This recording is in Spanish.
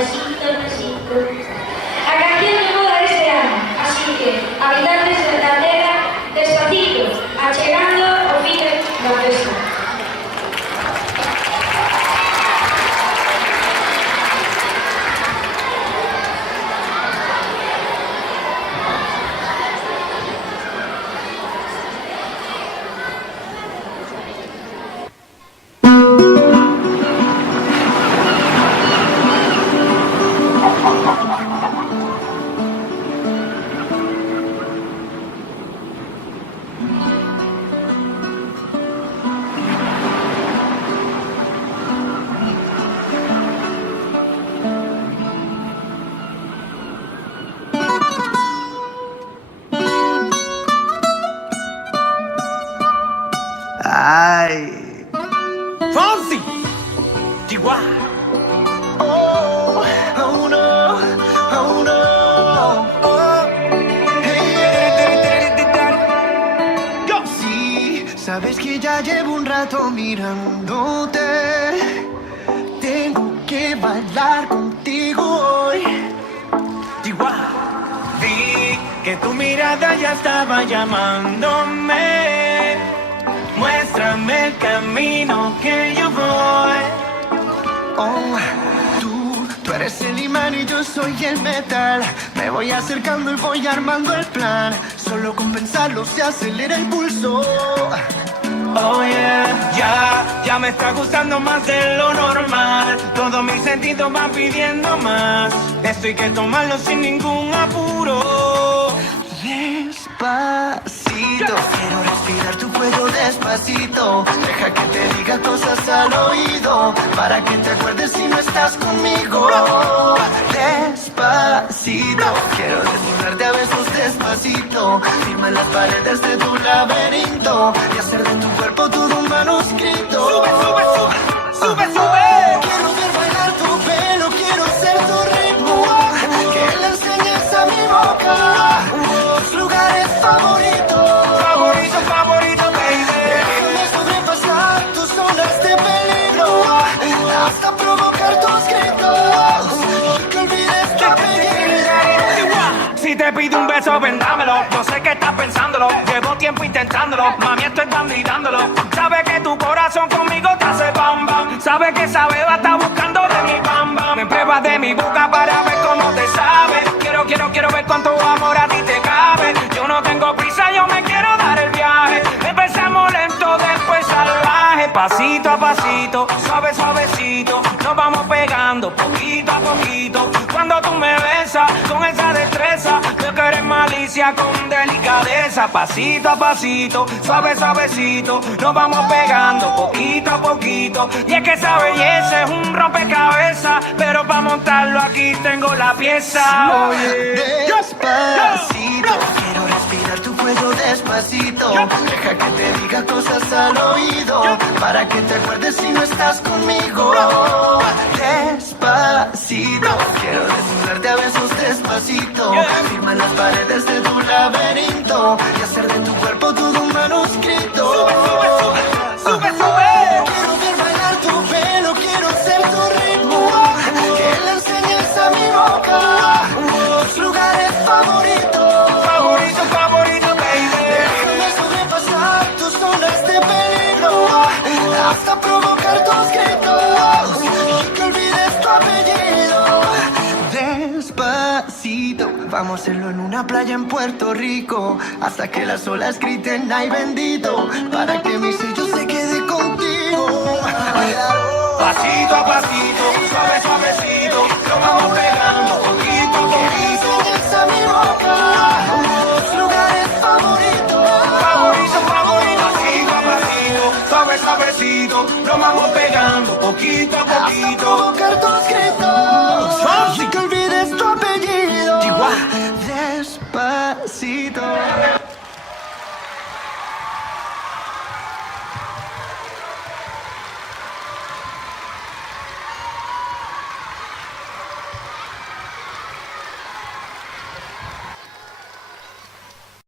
besito, besito. La canción de moda de este año, así que, habitantes de la tierra, despacito, achegando o fin da festa. Ay, Fonsi, Chihuahua. oh, oh no, oh no, oh, hey, yo sí, sabes que ya llevo un rato mirándote. Tengo que bailar contigo hoy. Chihuahua. Vi que tu mirada ya estaba llamándome. Muéstrame el camino que yo voy. Oh, tú eres el imán y yo soy el metal. Me voy acercando y voy armando el plan. Solo con pensarlo se acelera el pulso. Oh yeah, ya me está gustando más de lo normal. Todos mis sentidos van pidiendo más. Esto hay que tomarlo sin ningún apuro. Despacito, quiero respirar tu cuello despacito. Deja que te diga cosas al oído, para que te acuerdes si no estás conmigo. Despacito, quiero desnudarte a besos despacito. Firma en las paredes de tu laberinto y hacer de tu cuerpo todo un manuscrito. Sube, sube, sube, sube, sube. Quiero ver bailar tu pelo, quiero ser tu ritmo. Que le enseñes a mi boca tus lugares favoritos. Favorito, favorito, baby. Déjame sobrepasar tus zonas de peligro hasta provocar tus gritos y que olvides tu apellido. Si te pido un beso, vendámelo. Yo sé que estás pensándolo. Llevo tiempo intentándolo. Mami, estoy dándolo. Sabe que tu corazón conmigo te hace bam bam. Sabe que esa beba está buscando de mi bam bam. Me pruebas de mi boca para ver cómo te sabe. Quiero ver cuánto amor a ti te cabe. Yo no tengo prisa, yo me quiero dar el viaje. Empezamos lento, después salvaje. Pasito a pasito, suave, suavecito. Nos vamos pegando poquito a poquito. Cuando tú me besas con esa destreza, veo que eres malicia con delicadeza. Pasito a pasito, suave, suavecito. Nos vamos pegando poquito a poquito. Y es que esa belleza es un rompecabezas, pero para montarlo aquí tengo la pieza. Oye, Despacito, quiero respirar tu cuello despacito. Deja que te diga cosas al oído, para que te acuerdes si no estás conmigo. Despacito, quiero desnudarte a besos despacito. Firma en las paredes de tu laberinto y hacer de tu cuerpo todo un manuscrito. sube, sube, sube, sube, sube. Quiero ver bailar tu pelo, quiero ser tu ritmo. Que le enseñes a mi boca tus lugares favoritos. Favorito, favorito, baby. Déjame sobrepasar tus zonas de peligro hasta provocar tus gritos y que olvides tu apellido. Despacito, vamos a hacerlo en una playa en Puerto Rico, hasta que las olas griten ay bendito, para que mi sello se quede contigo. Pasito a pasito, suave, suavecito. Lo vamos pegando poquito a poquito. Enseñes a mi boca tus lugares favoritos. Favorito, favorito, pasito a pasito. Suave, suavecito. Lo vamos pegando poquito a Hasta poquito. provocar tus